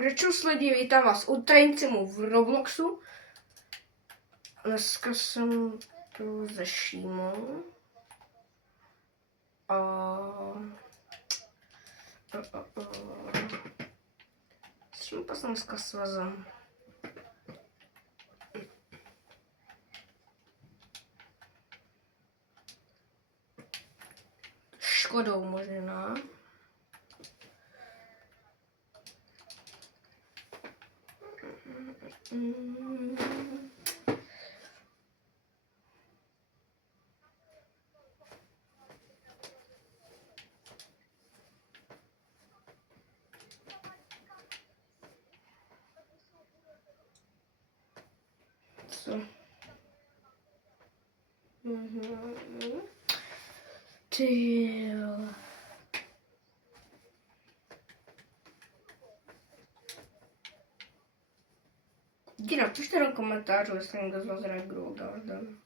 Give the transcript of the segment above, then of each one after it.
Takže čus lidi, vítám vás u Trainsimu v Robloxu. Dneska jsem tu se Šímou. S čím pas dneska svazem? Škodou možná. Co? Ty jo. Jdi napište do komentářů, jestli někdo z vás hraje Grow Garden.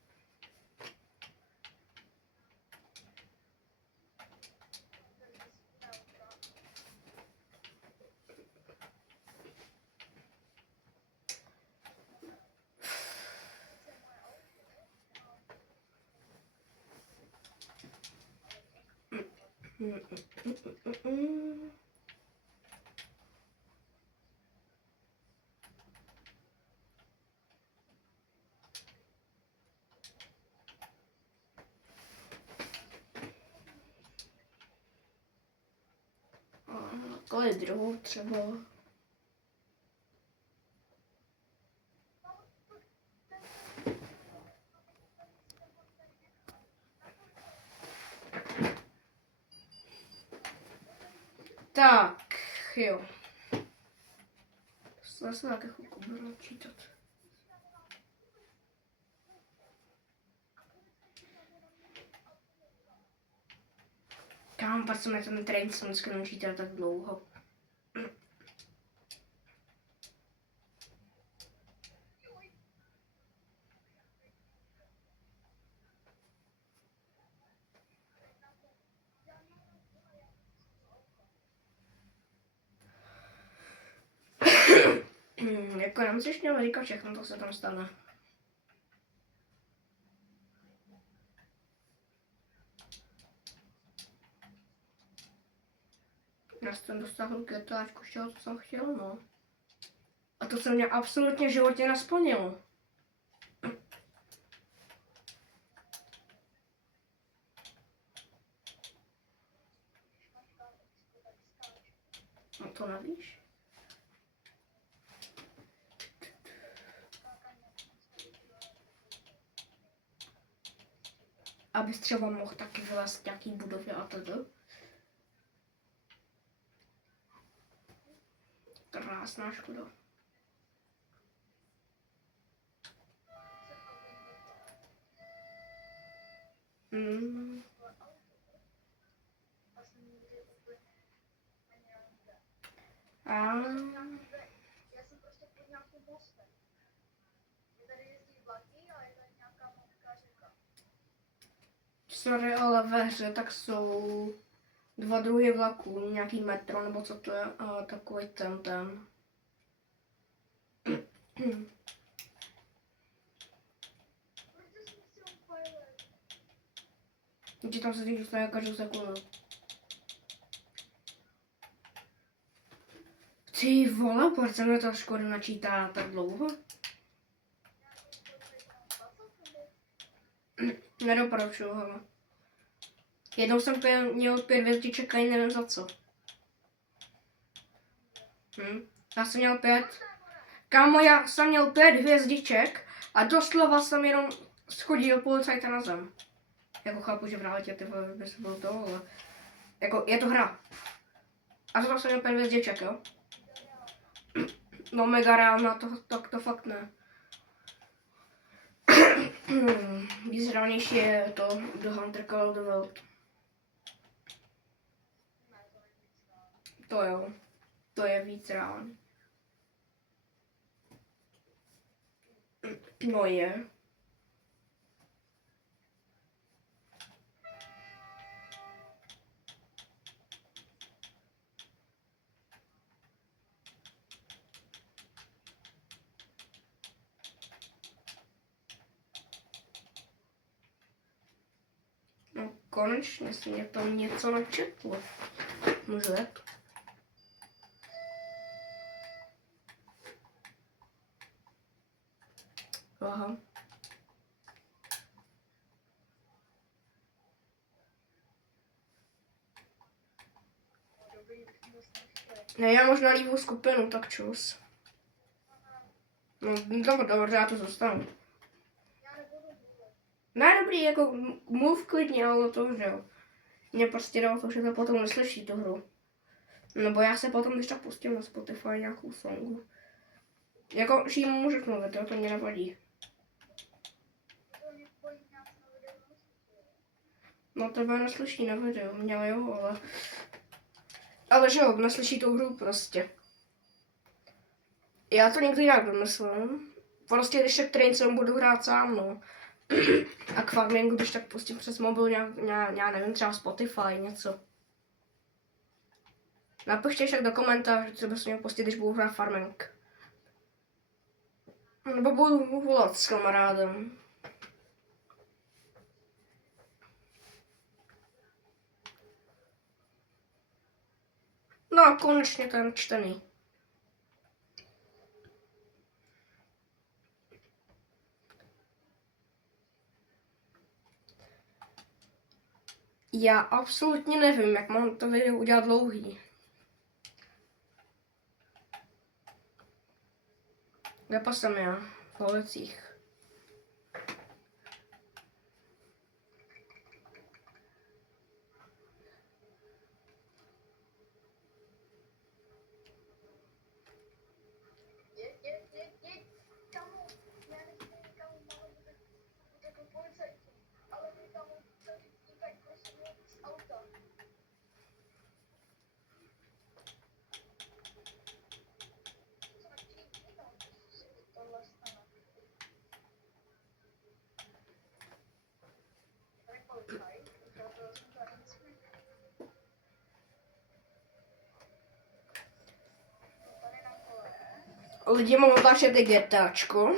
Kolik druhů třeba? Tak, jo. Zase také chvilku budu čítat. Kam, pak jsem ten train dneska načítal tak dlouho. Jako nemusíš měl říkat všechno, to se tam stane. Já jsem dostal GTAčku, všeho, co jsem chtěl, no. A to se mě absolutně životně nesplnilo. No to nevíš? Abys třeba mohl taky vylézt nějaký budovy a tedy. Krásná škoda. Sorry, ale ve hře tak jsou dva druhy vlaků, nějaký metro, nebo co to je, a takový ten. Ti tam se teď dostane každou sekundu. Ty vole, proč se mi ta škoda načítá tak dlouho? Nedoporučuju, hele. Jednou jsem měl 5 hvězdiček a nevím za co. Já jsem měl 5. Kámo, já jsem měl 5 hvězdiček a doslova jsem jenom schodil policajta na zem. Jako chápu, že v realitě ty vole by se bylo to, ale jako je to hra. A za to jsem měl 5 hvězdiček, jo? No mega reálná, to fakt ne. Víc reálnější je to The Hunter Call of the World. To jo, to je víc reálný. No je. konečně si mě to něco načetlo. Můžu jet? Aha. Ne, já možná líbou skupinu, tak čus. No, dobře, já to zostanu. Ne, dobrý, jako mluv klidně, ale to, že jo. Mě prostě jde o to, že to potom neslyší tu hru. Nebo já se potom když tak pustím na Spotify nějakou songu. Jako, že jim můžeš mluvit, jo, to mě nevadí. No tebe neslyší na videu, mě jo, ale... Ale že jo, neslyší tu hru prostě. Já to někdy jinak domyslím. Prostě když tak Train budu hrát sám, no. A k farmingu, když tak pustím přes mobil já nevím, třeba Spotify, něco. Napište však do komentářů, co bys měl pustit, když budu hrát farming. Nebo budu volat s kamarádem. No a konečně ten čtený. Já absolutně nevím, jak mám to video udělat dlouhý. Kde jsem já? V Holicích. Lidi, mám vaše GTAčko.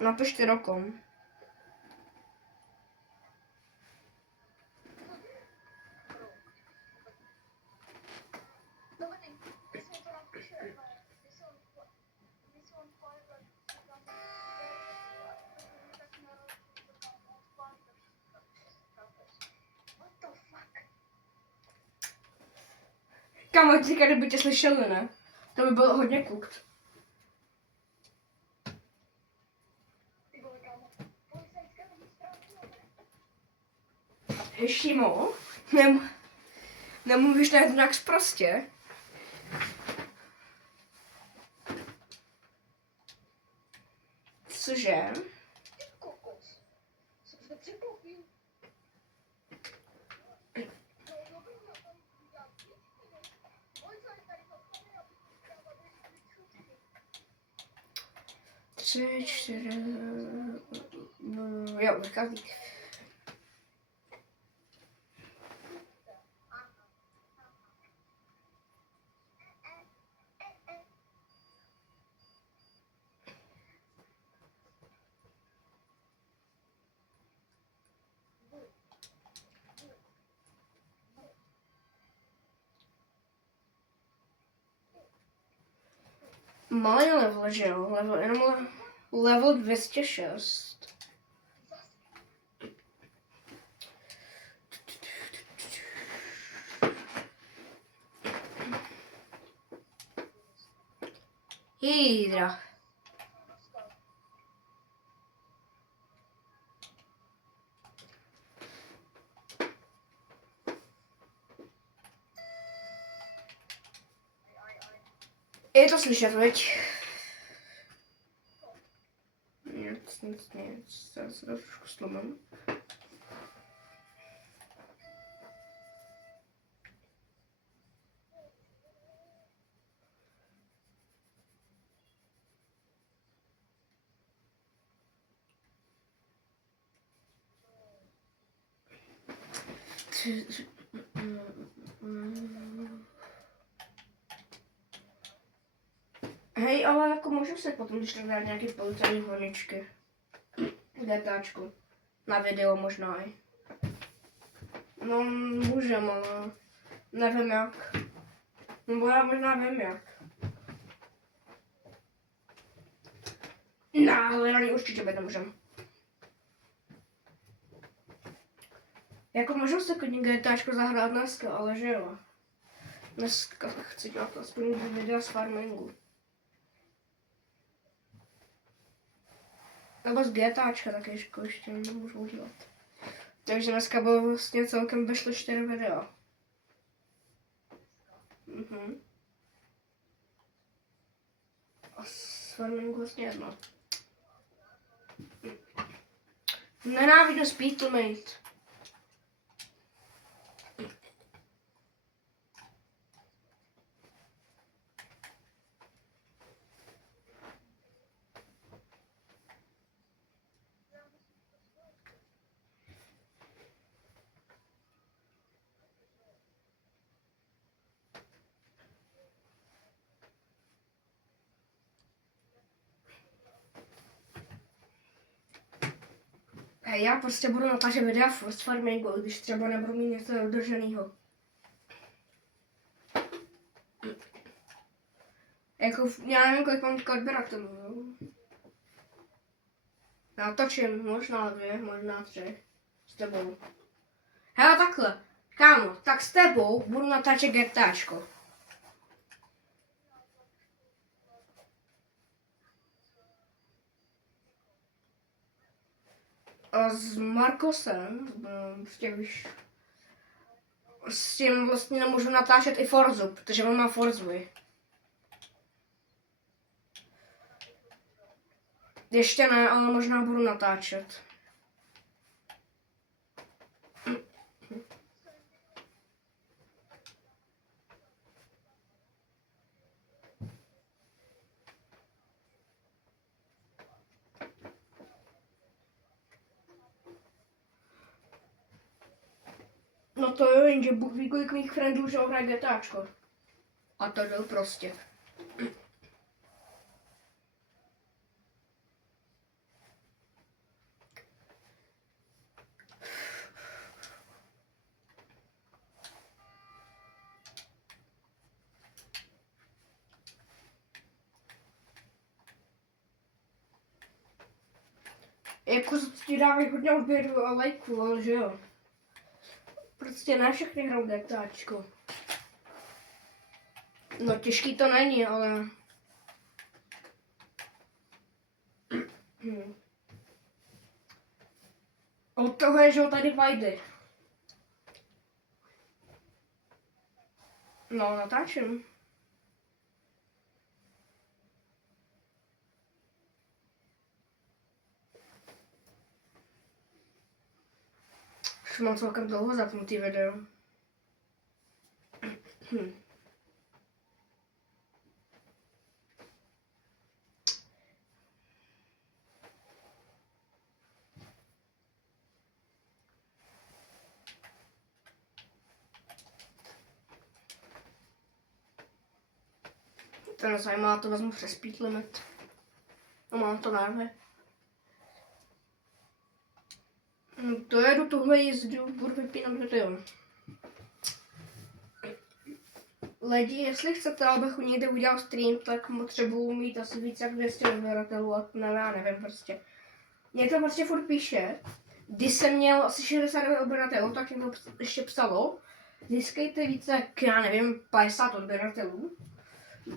Napište rokom. Kámo, teďka kdyby tě slyšeli, ne? To by bylo hodně kukt. Šimo, nemluvíš na nějak prostě. Cože? Tři, čtyři... No, jo, vychází. Malý level, že jo? Jenom level 206. Hydra. Je to slyšet, veď? Nic. Já se to trošku slomím. Hej, ale jako můžu se potom, když tak dát nějaký policajní honičky. GTAčku. Na video možná i. No, můžem, ale nevím jak. Nebo já možná vím jak. No, ale na ní určitě být nemůžem. Jako možná se klidně GTAčko zahrát dneska, ale že jo. Dneska chci dělat aspoň 2 videa z farmingu. Nebo z GTAčka taky ještě nemůžu udělat. Takže dneska bylo vlastně celkem vyšly 4 videa. A z farmingu vlastně jedno. Nenávidím Speedmate. Já prostě budu natáčet videa z farmingu, když třeba nebudu mít něco udrženého. Jako, já nevím, kolik mám odběratelů, no. Natočím možná 2, možná 3 s tebou. Hele, takhle, kámo, tak s tebou budu natáčet GTAčko. A s Markosem, s tím vlastně nemůžu natáčet i Forzu, protože on má Forzu. Ještě ne, ale možná budu natáčet. No to jo, jenže Bůh ví, kolik mých friendů už hraje GTAčko. A to jde prostě. Jako ti dávají hodně odběrů a lajků, ale že jo. Prostě ne všechny hrajou GTAčko. No těžký to není, ale... Od toho je, že ho tady vajdy. No, natáčím. Už mám celkem dlouho zapnutý video. To nezajímá, to vezmu přes speed limit. No mám to nárve. No, dojedu tuhle jízdu, budu vypínat video. Lidi, jestli chcete, abych někde udělal stream, tak potřebuji mít asi více jak 200 odběratelů a ne, já nevím prostě. Mě to prostě furt píše, když jsem měl asi 69 odběratelů, tak mi to ještě psalo. Získejte více jak, já nevím, 50 odběratelů.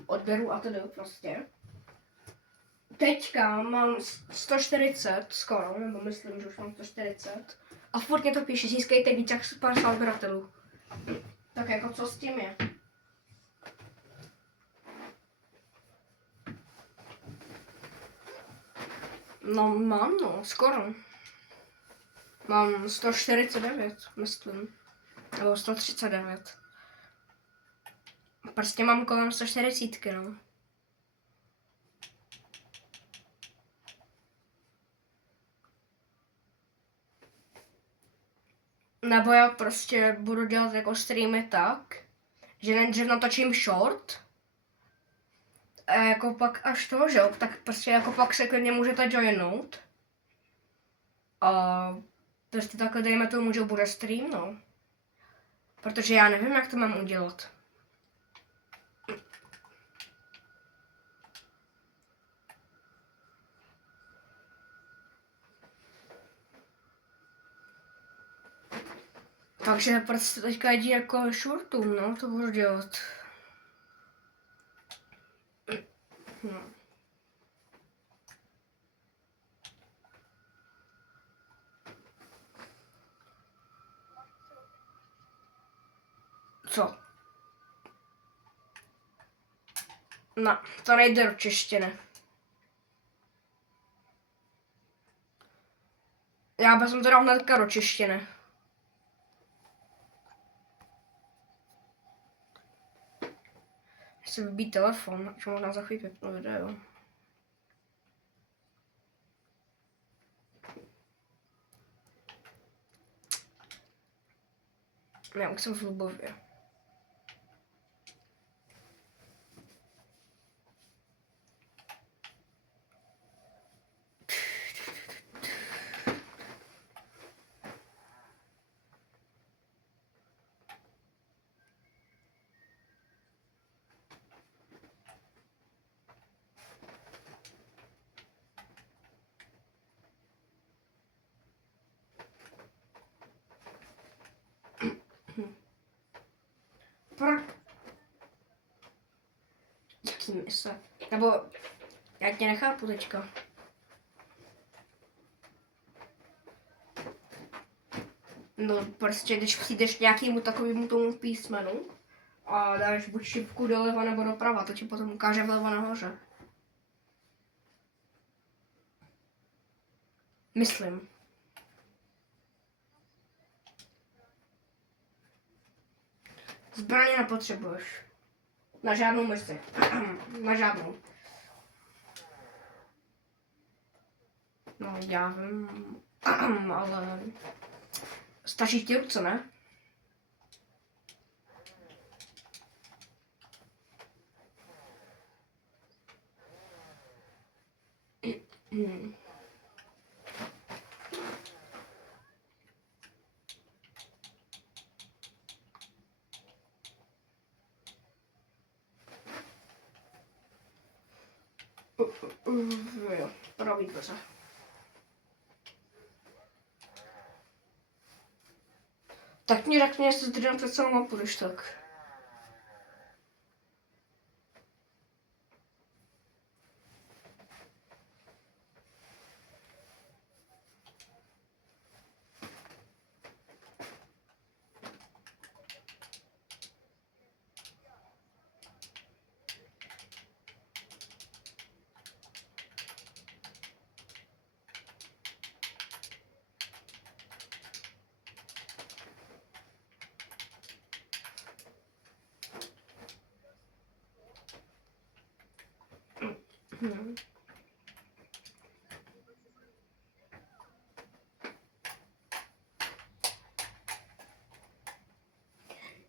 Odběru a tedy prostě. Teďka mám 140 skoro, nebo myslím, že už mám 140. A furt mě to píše, získejte více jak 50 odběratelů. Tak jako co s tím je? No mám, no, skoro. Mám 149, myslím. Nebo 139. Prostě mám kolem 140, no. Nebo já prostě budu dělat jako streamy tak, že nejdřív natočím short, a jako pak až to, že jo, tak prostě jako pak se klidně můžete joinout. A prostě takhle dejme tomu, že bude stream, no. Protože já nevím, jak to mám udělat. Takže prostě teďka jdi jako shortům, no, to budu dělat. No. Co? No, to nejde do češtiny. Já bych to dal hnedka do češtiny. Chci vybít telefon, že možná za chvíli vypnu video. Já už jsem v Lubově. Jaký mise? Nebo já tě nechápu teďka. No prostě, když přijdeš k nějakému takovému tomu písmenu a dáš buď šipku doleva nebo doprava, to ti potom ukáže vlevo nahoře. Myslím. Zbraně nepotřebuješ. Na žádnou misi. Na žádnou. No já vím, ale stačí ti ruce, ne? Jo, pravý dveře. Tak mi řekni, jestli ty dám před celou mapu, když tak.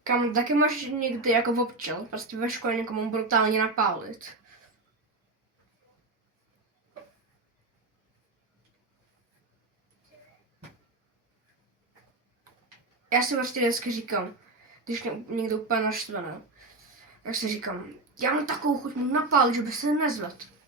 Kam taky máš někdy jako občel, prostě ve škole někomu brutálně napálit. Já si vlastně vždycky říkám, když mě někdo úplně naštvaný, tak si říkám, já mám takovou chuť mu napálit, že by se nezvedl.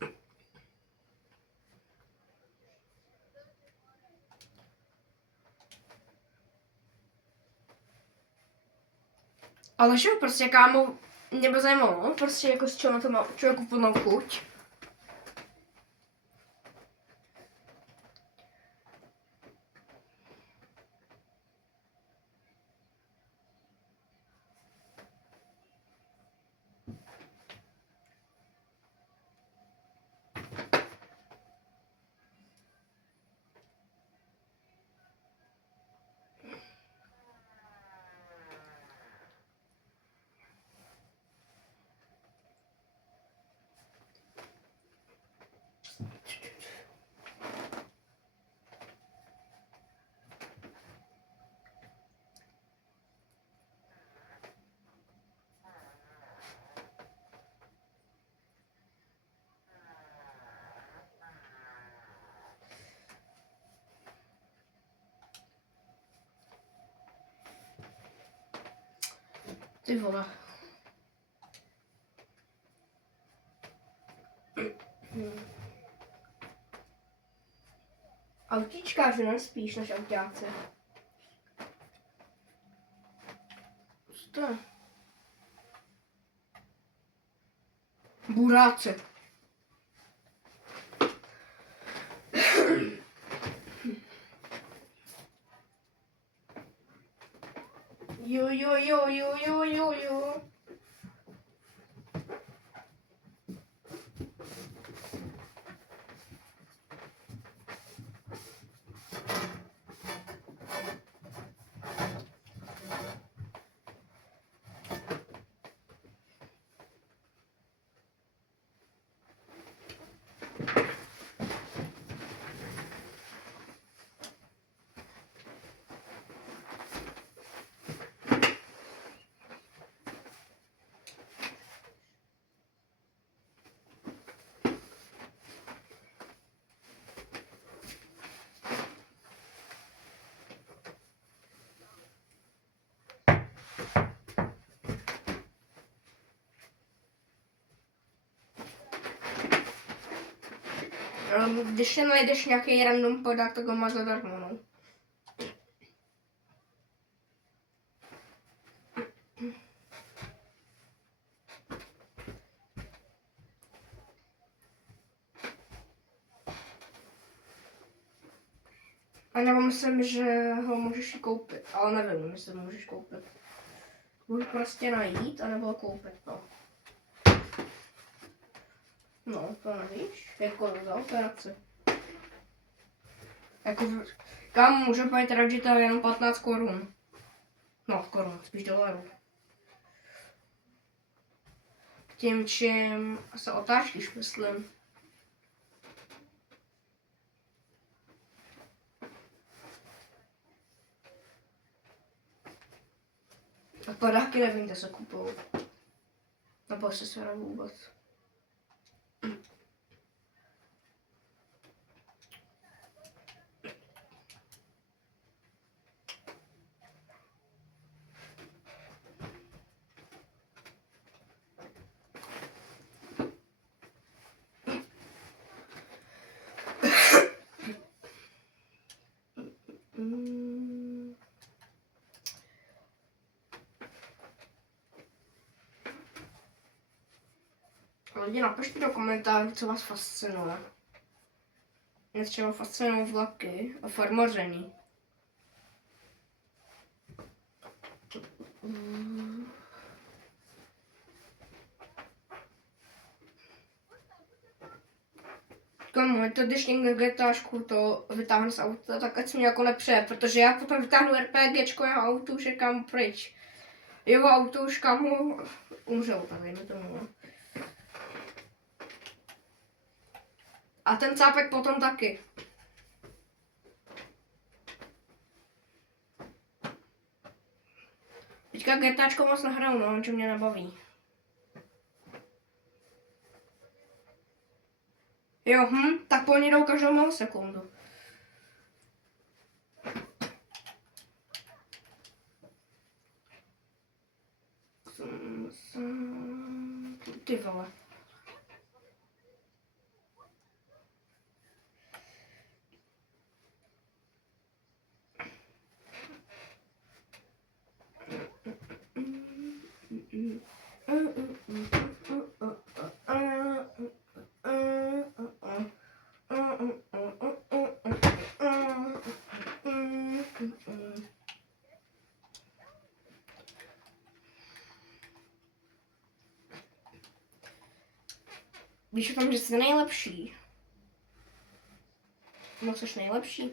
Ale že jo, prostě kámo, mě by zajímalo, prostě jako z čeho na to má člověku plnou chuť. Ty vole. Autíčkáři nespíš než autáci. Co to je? Buráci. Jo, jo, jo, jo, jo, jo, jo. Když si najdeš nějaký random podák, tak ho máš zadarmo, no. A nebo myslím, že ho můžeš koupit, ale nevím, jestli ho můžeš koupit. Můžu prostě najít, anebo koupit, no. No, to nevíš, jako za operaci. Jako, kam můžu být raditel jenom 15 korun. No, korun, spíš dolarů. Tím, čím se otáčíš, myslím. A padáky nevím, kde se kupují. Nebo jestli se nevím vůbec. Lidi, napište do komentářů, co vás fascinuje. Mě třeba fascinují vlaky a farmaření. Kamu, to když někde GTAčku to vytáhnu z auta, tak ať se mě jako nepřeje, protože já potom vytáhnu RPGčko, jeho auto už je kam pryč. Jeho auto už kamu umřel, tak dejme tomu. A ten cápek potom taky. Teďka GTAčko moc nahraju, no, že mě nebaví. Jo, tak po ní jdou každou malou sekundu. Ty vole. Víš o tom, že jsi nejlepší? No, jsi nejlepší?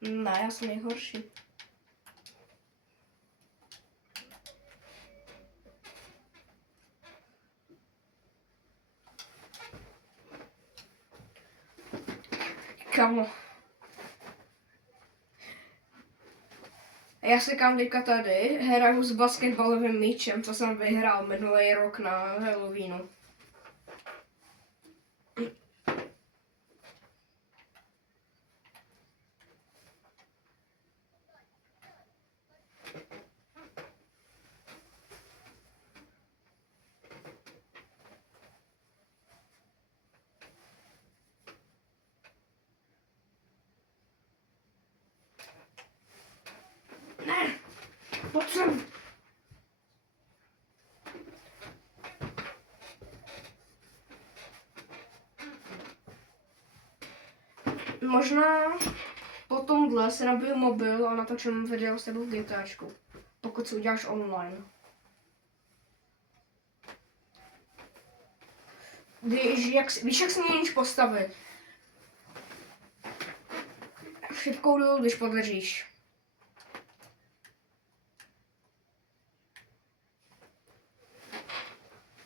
Ne, já jsem nejhorší. Kamo. Já se kam teďka tady hraju s basketbalovým míčem, co jsem vyhrál minulý rok na Halloweenu. pojď sem. Možná po tomhle si nabiju mobil a natočím video s tebou v GTAčku, pokud si uděláš online. Víš, jak se měníš postavy? Šipkou dolů, když podržíš.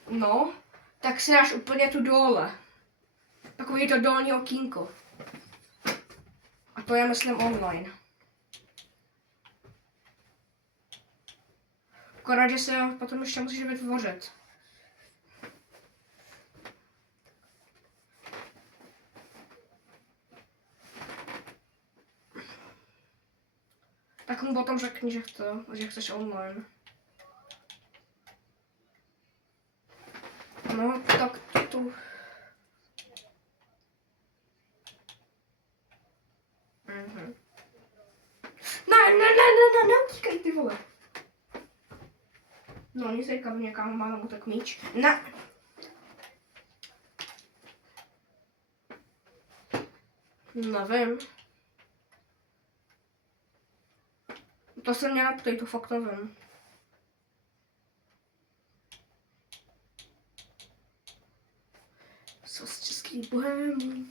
No, tak si dáš úplně tu dole. Takový to dolní okýnko. A to je, myslím, online. Akorát, že se potom ještě musíš vytvořit. Tak mu potom řekni, že chceš online. No, tak tu. Mhm. Ne, utíkej, ty vole. No, nic teďka někam má tam utek míč. Ne. Nevím. To se mě naptej, to fakt nevím. Co z český bohémů?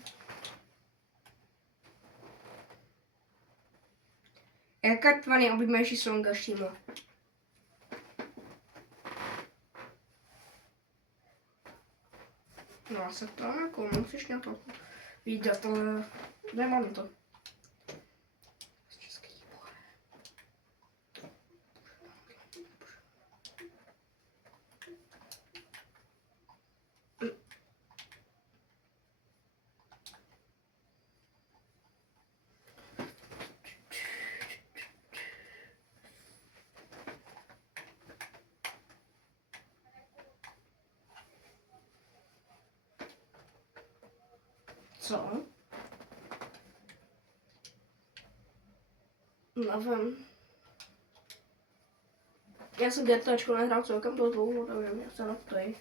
Jaká tvá nejoblíbenější songa, Šímo? No asi to jako musíš na to vidět, ale nemám to. Z český bohémů. Co? Nevím. Já jsem GTAčko nehrál celkem to dlouho, takže mě se naptej.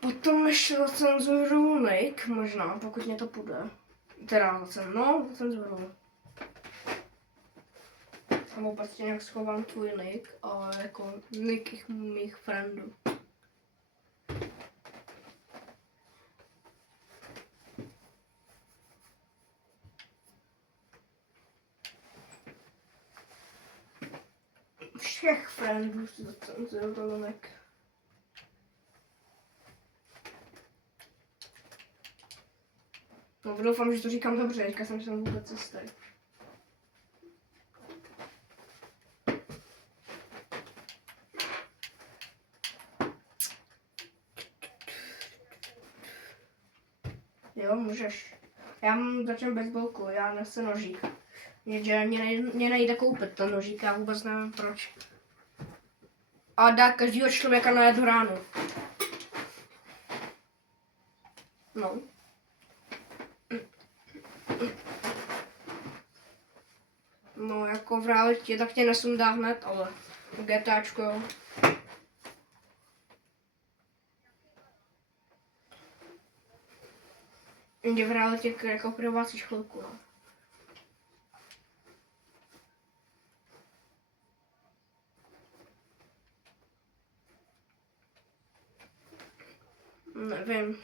Potom ještě zacenzuruju nick, možná, pokud mě to půjde. Teda zacenzuruju. Nebo prostě nějak schovám tvůj nick a jako nick mých friendů. Všech friendů si zacenzuruju nick. No, doufám, že to říkám dobře, teďka jsem se vůbec jistý. Jo, můžeš. Já začnu baseballku, já nechci nožík. Mě nejde koupit ten nožík, já vůbec nevím proč. A dá každýho člověka na jednu ránu. No. No, jako v realitě tak tě nesundá hned, ale v GTAčku jo. Jde v realitě jako privátní chvilku, no. Nevím.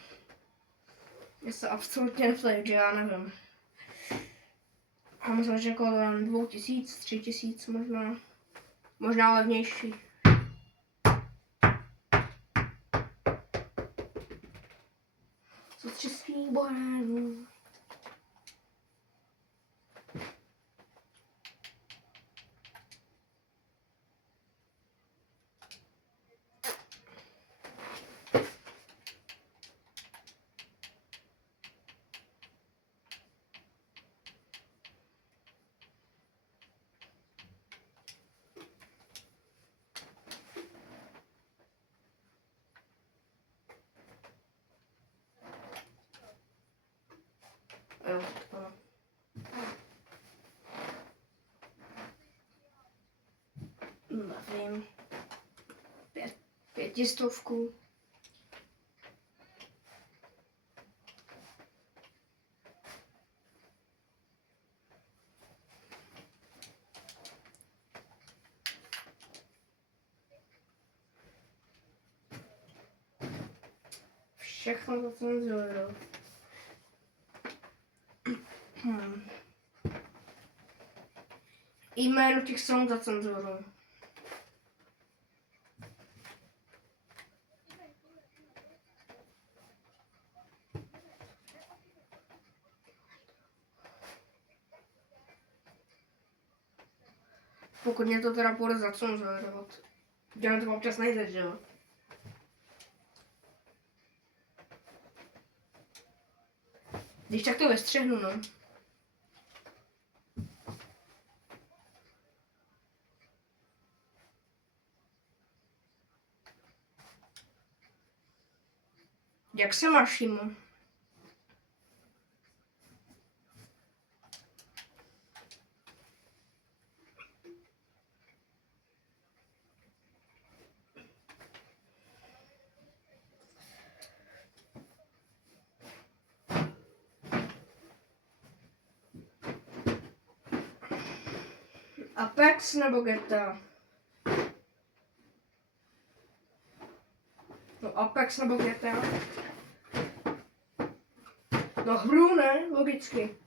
Já se absolutně neptaju, že já nevím. A myslím, že kolem 2000, 3000 možná. Možná levnější. Co z českých bohémů? Jo, ano. Nevím. 500. Všechno za cenzuru. Jméno těch song za cenzuru. Pokud mě to teda bude zacenzurovat. Dělám to občas nejde, že jo? Když tak to vystřihnu, no. Jak se máš, Šimo? Apex nebo GTA? No Apex nebo GTA? No hru ne, logicky.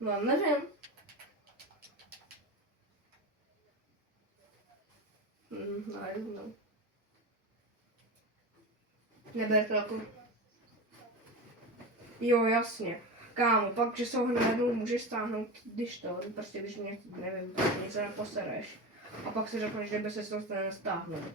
No nevím. No. Neber to jako... Jo, jasně. Kámo, pak, že se ho najednou můžeš stáhnout, když to, prostě když mě, nevím, nic se neposereš. A pak si řekneš, že by se to nestáhnul.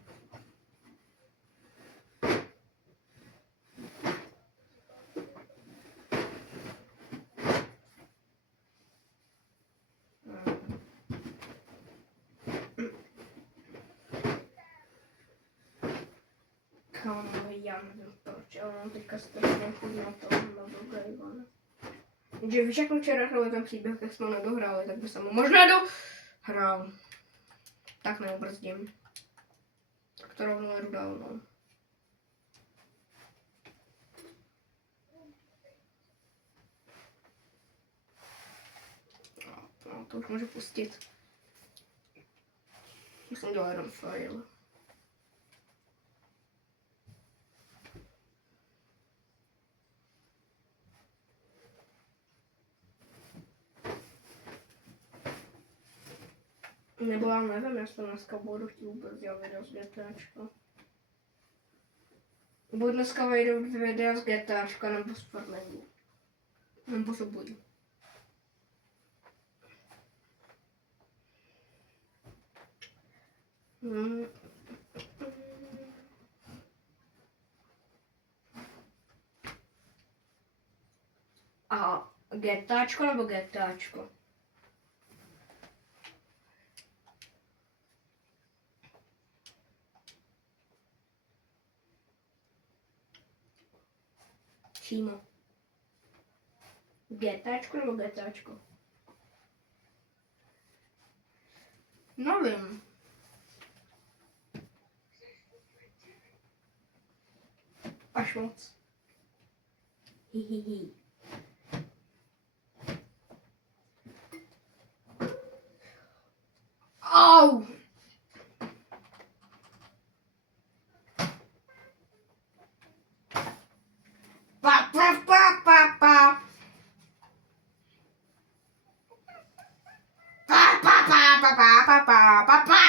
Kámo, já nevím proč, ale mám teďka strašně chuť na to, na Dogajvan. Že víš, jak včera hrali ten příběh, tak jsme nedohráli, tak by jsem možná dohrál. Tak neobrzdím. Tak to rovnou jedu dál, no. No, to už můžu pustit. Jsem dělal jeden file. Nebo já nevím, jestli dneska budu chtít vůbec dělat video z GTAčka. Budu dneska vejdu videa z GTAčka nebo z Fortnite. Nebo z obojí. A GTAčko nebo GTAčko? Přímo. GTAčko nebo GTAčko? Nevím. Až moc. Hihihi. Au! Pa, pa, pa, pa, pa. Pa, pa, pa, pa, pa, pa, pa, pa, pa.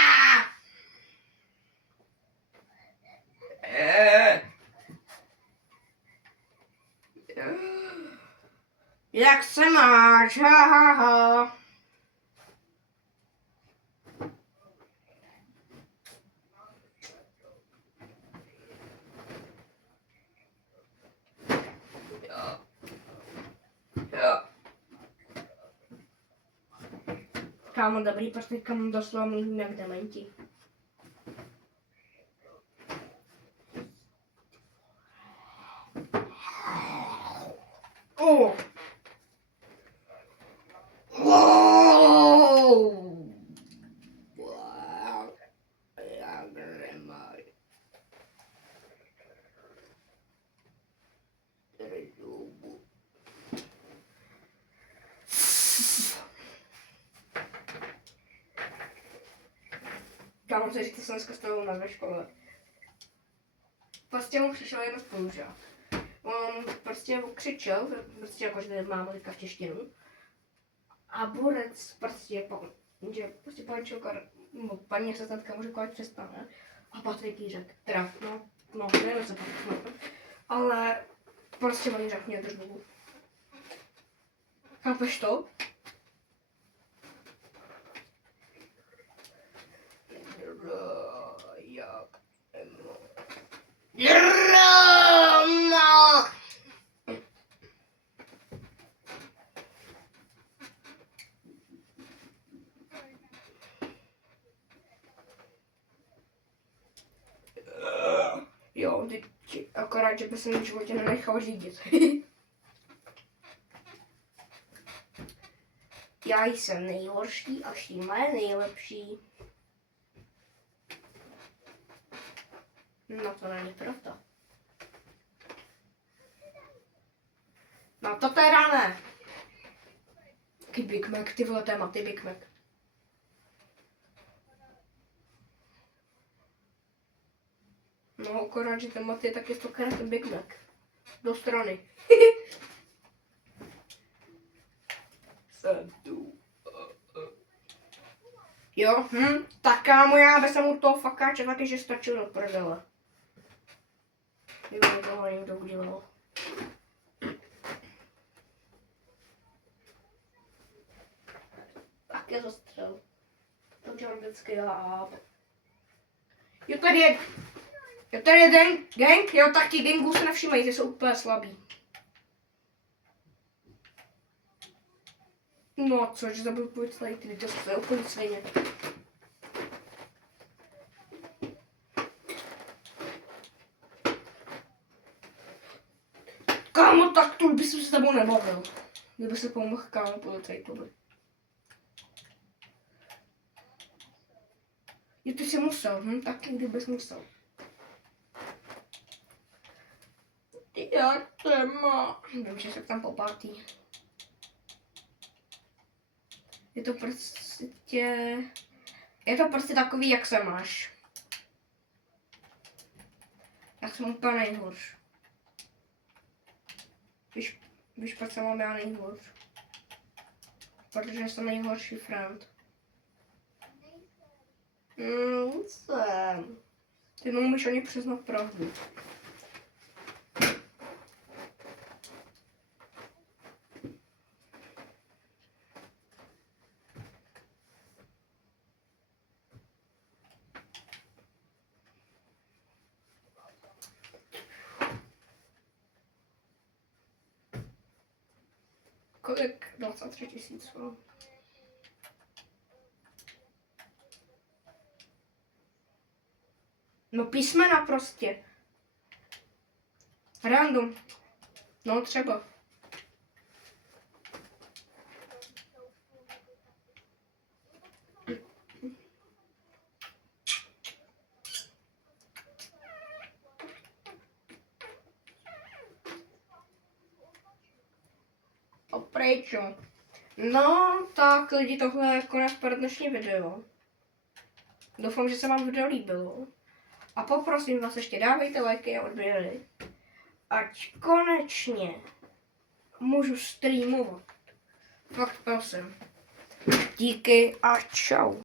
Jak se máš? Ha, ha, ha. Kámo, dobrý, protože teďka mám doslova mluvím jak dementi. Oh. Wow. Wow. Jak nemaj. Kámo, co říct, jsem dneska s tebou ve škole. Prostě mu přišel jeden spolužák. On prostě křičel, prostě jako, že máme teďka v češtinu. A borec prostě, že prostě paní asistentka mu řekla, ať přestane. A Patrik jí řekl, teda, nevím, co Patrik, ale prostě on jí řekl, mě držbu. Chápeš to? Jo, teď akorát, že by se mi v životě nenechal řídit. Já jsem nejhorší a Šíma je nejlepší. No to není pravda. No to teda ne. Taký Big Mac, ty vole, to je Maty Big Mac. No akorát, že ten Maty je taky stokrát ten Big Mac. Do strany. Jo, tak kámo, já bych mu toho fakáče taky, že stačil do prdele. Kdyby mi toho někdo udělal. Tak je zastřel. To dělám vždycky a... Jo, tady je gang, jo, tak ti gangů se nevšímají, ty jsou úplně slabí. No což, zabil policajt, ty to je úplně stejně. Kámo, tak tu by se s tebou nebavil. Kdyby se pomohl kámo policajtovi. Jo, ty jsi musel, tak kdybys musel. Ty jak to má. Vím, že se tam popátý. Je to prostě takový, jak se máš. Já jsem úplně nejhorší. Víš, proč jsem mám já nejhorší? Protože jsem nejhorší friend. Jsem. Ty nemůžeš ani přiznat pravdu. Kolik? 23 000. No písmena prostě. Random. No třeba. Prečo? No, tak lidi, tohle je konec pro dnešní video. Doufám, že se vám video líbilo. A poprosím vás ještě dávejte lajky a odběry. Ať konečně můžu streamovat. Fakt prosím. Díky a čau.